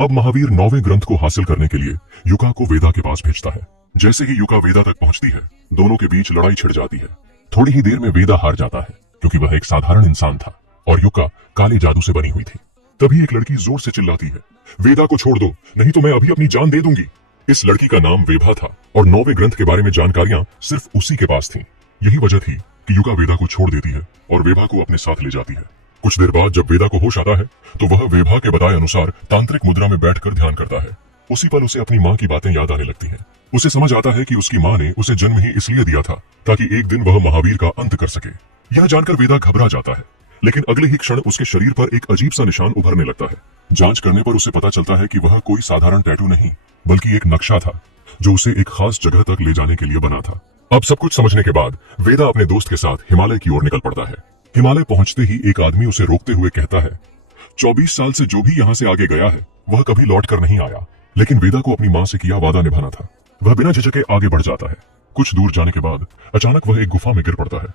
अब महावीर 9वें ग्रंथ को हासिल करने के लिए युका को वेदा के पास भेजता है। जैसे ही युका वेदा तक पहुंचती है, दोनों के बीच लड़ाई छिड़ जाती है। थोड़ी ही देर में वेदा हार जाता है, क्योंकि वह एक साधारण इंसान था और युका काले जादू से बनी हुई थी। तभी एक लड़की जोर से चिल्लाती है, वेदा को छोड़ दो, नहीं तो मैं अभी अपनी जान दे दूंगी। इस लड़की का नाम वेभा था और 9वें ग्रंथ के बारे में जानकारियां सिर्फ उसी के पास थीं। यही वजह थी कि युका वेदा को छोड़ देती है और वेभा को अपने साथ ले जाती है। कुछ देर बाद जब वेदा को होश आता है, तो वह वेभा के बताए अनुसार तांत्रिक मुद्रा में बैठकर ध्यान करता है। उसी पल उसे अपनी माँ की बातें याद आने लगती हैं। उसे समझ आता है कि उसकी माँ ने उसे जन्म ही इसलिए दिया था ताकि एक दिन वह महावीर का अंत कर सके। यह जानकर वेदा घबरा जाता है, लेकिन अगले ही क्षण उसके शरीर पर एक अजीब सा निशान उभरने लगता है। जांच करने पर उसे पता चलता है कि वह कोई साधारण टैटू नहीं, बल्कि एक नक्शा था जो उसे एक खास जगह तक ले जाने के लिए बना था। अब सब कुछ समझने के बाद वेदा अपने दोस्त के साथ हिमालय की ओर निकल पड़ता है। हिमालय पहुंचते ही एक आदमी उसे रोकते हुए कहता है, 24 साल से जो भी यहाँ से आगे गया है वह कभी लौट कर नहीं आया, लेकिन वेदा को अपनी माँ से किया वादा निभाना था। वह बिना झिझके आगे बढ़ जाता है। कुछ दूर जाने के बाद अचानक वह एक गुफा में गिर पड़ता है।